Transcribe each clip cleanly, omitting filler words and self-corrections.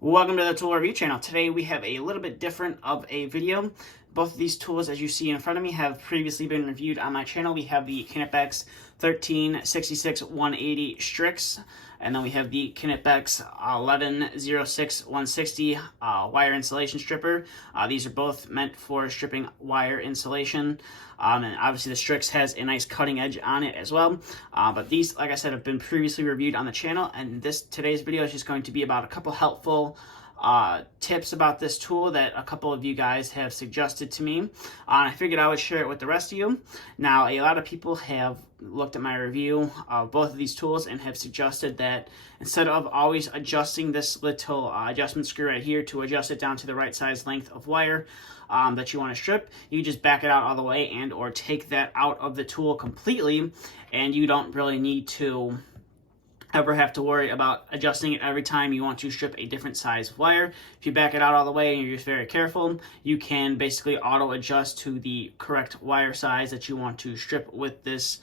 Welcome to the tool review channel. Today we have a little bit different of a video. Both of these tools, as you see in front of me, have previously been reviewed on my channel. We have the Knipex 1366-180 Strix, and then we have the Knipex 1106-160 wire insulation stripper. These are both meant for stripping wire insulation, and obviously the Strix has a nice cutting edge on it as well. But these, like I said, have been previously reviewed on the channel, and today's video is just going to be about a couple helpful tips about this tool that a couple of you guys have suggested to me. I figured I would share it with the rest of you. Now, a lot of people have looked at my review of both of these tools and have suggested that instead of always adjusting this little adjustment screw right here to adjust it down to the right size length of wire that you want to strip, you just back it out all the way and or take that out of the tool completely, and you don't really need to ever have to worry about adjusting it every time you want to strip a different size wire. If you back it out all the way and you're just very careful, you can basically auto adjust to the correct wire size that you want to strip with this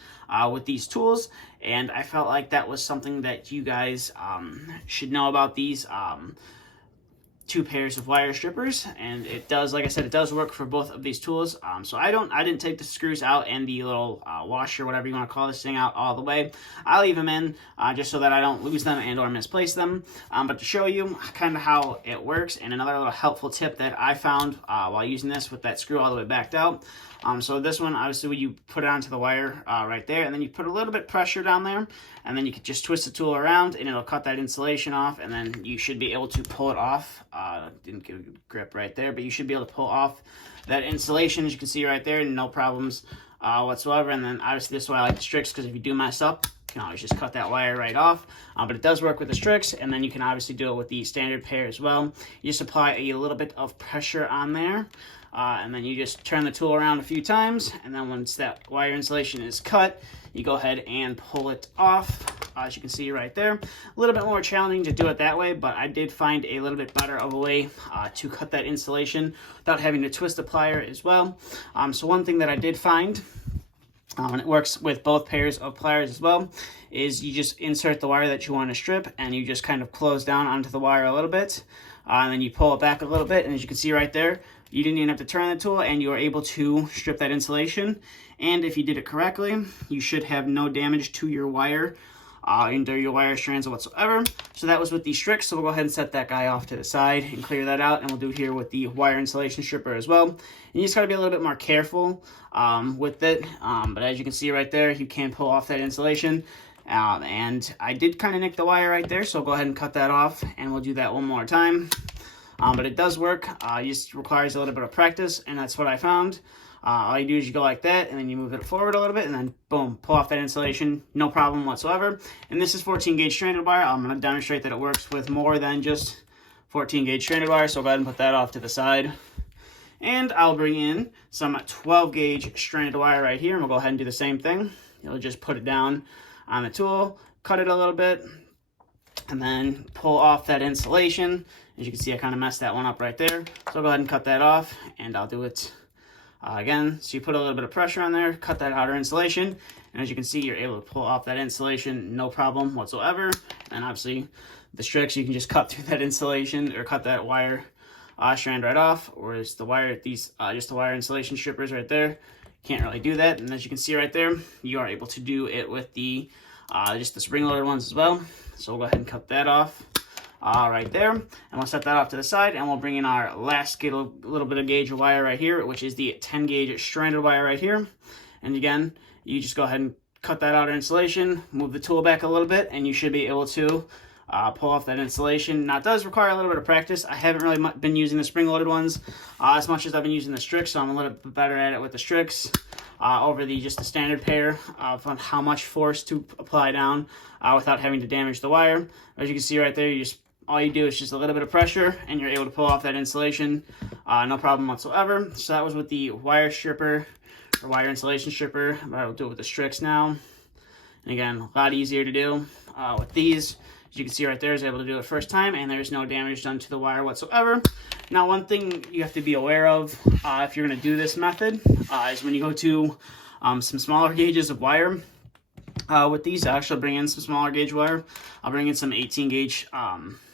with these tools. And I felt like that was something that you guys should know about these two pairs of wire strippers, and it does, like I said, it does work for both of these tools. So I didn't take the screws out and the little washer, whatever you want to call this thing, out all the way. I leave them in just so that I don't lose them and or misplace them. But to show you kind of how it works, and another little helpful tip that I found while using this with that screw all the way backed out. So this one, obviously, when you put it onto the wire right there, and then you put a little bit pressure down there, and then you can just twist the tool around, and it'll cut that insulation off, and then you should be able to pull it off. Didn't get a grip right there, but you should be able to pull off that insulation, as you can see right there, no problems whatsoever. And then obviously this is why I like the Strix, because if you do mess up, you can always just cut that wire right off. But it does work with the Strix, and then you can obviously do it with the standard pair as well. You just apply a little bit of pressure on there, and then you just turn the tool around a few times, and then once that wire insulation is cut, you go ahead and pull it off. As you can see right there, a little bit more challenging to do it that way, but I did find a little bit better of a way to cut that insulation without having to twist the plier as well. So one thing that I did find, and it works with both pairs of pliers as well, is you just insert the wire that you want to strip, and you just kind of close down onto the wire a little bit, and then you pull it back a little bit, and as you can see right there, you didn't even have to turn the tool, and you are able to strip that insulation. And if you did it correctly, you should have no damage to your wire, into your wire strands whatsoever. So that was with the Strix, so we'll go ahead and set that guy off to the side and clear that out, and we'll do it here with the wire insulation stripper as well. And you just gotta be a little bit more careful with it, but as you can see right there, you can pull off that insulation. And I did kind of nick the wire right there, so I'll go ahead and cut that off, and we'll do that one more time. But it does work. It just requires a little bit of practice, and that's what I found. All you do is you go like that, and then you move it forward a little bit, and then boom, pull off that insulation, no problem whatsoever. And this is 14 gauge stranded wire. I'm going to demonstrate that it works with more than just 14 gauge stranded wire, so I'll go ahead and put that off to the side. And I'll bring in some 12 gauge stranded wire right here, and we'll go ahead and do the same thing. You'll just put it down on the tool, cut it a little bit, and then pull off that insulation. As you can see, I kind of messed that one up right there, so I'll go ahead and cut that off, and I'll do it again. So you put a little bit of pressure on there, cut that outer insulation, and as you can see, you're able to pull off that insulation no problem whatsoever. And obviously the Strix, you can just cut through that insulation or cut that wire strand right off, whereas the wire, just the wire insulation strippers right there, can't really do that. And as you can see right there, you are able to do it with the just the spring-loaded ones as well. So we'll go ahead and cut that off right there, and we'll set that off to the side, and we'll bring in our last little bit of gauge of wire right here, which is the 10 gauge stranded wire right here. And again, you just go ahead and cut that outer insulation, move the tool back a little bit, and you should be able to pull off that insulation. Now, it does require a little bit of practice. I haven't really been using the spring-loaded ones as much as I've been using the Strix, so I'm a little bit better at it with the Strix over just the standard pair on how much force to apply down without having to damage the wire. As you can see right there, all you do is just a little bit of pressure, and you're able to pull off that insulation, no problem whatsoever. So that was with the wire stripper, or wire insulation stripper, but I will do it with the Strix now. And again, a lot easier to do with these. As you can see right there, I was able to do it first time, and there's no damage done to the wire whatsoever. Now, one thing you have to be aware of if you're going to do this method is when you go to some smaller gauges of wire. With these, I actually bring in some smaller gauge wire. I'll bring in some 18 gauge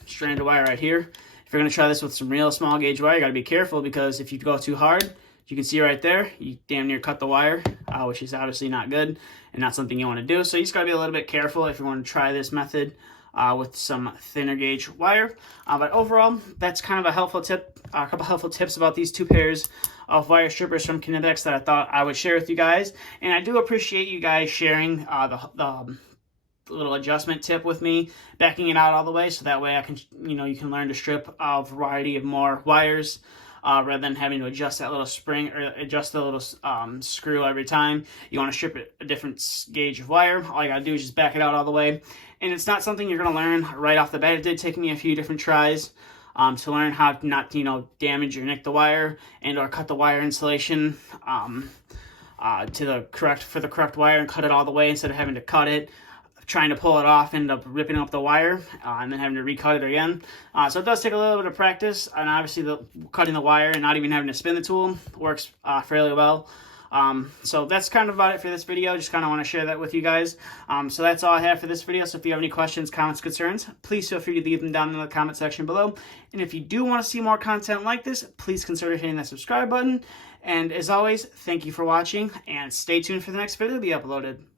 stranded wire right here. if you're going to try this with some real small gauge wire, you got to be careful, because if you go too hard, you can see right there, you damn near cut the wire, which is obviously not good and not something you want to do. So you just got to be a little bit careful if you want to try this method with some thinner gauge wire. But overall, that's kind of a helpful tip, a couple helpful tips about these 2 pairs of wire strippers from Knipex that I thought I would share with you guys. And I do appreciate you guys sharing the little adjustment tip with me, backing it out all the way, so that way I can, you can learn to strip a variety of more wires. Rather than having to adjust that little spring or adjust the little screw every time you want to strip a different gauge of wire. All you gotta do is just back it out all the way, and it's not something you're gonna learn right off the bat. It did take me a few different tries to learn how not to damage or nick the wire and or cut the wire insulation to the correct wire and cut it all the way instead of having to cut it, trying to pull it off, end up ripping up the wire, and then having to recut it again. So it does take a little bit of practice, and obviously cutting the wire and not even having to spin the tool works fairly well. So that's kind of about it for this video. Just kind of want to share that with you guys. So that's all I have for this video. So if you have any questions, comments, concerns, please feel free to leave them down in the comment section below. And if you do want to see more content like this, please consider hitting that subscribe button. And as always, thank you for watching, and stay tuned for the next video to be uploaded.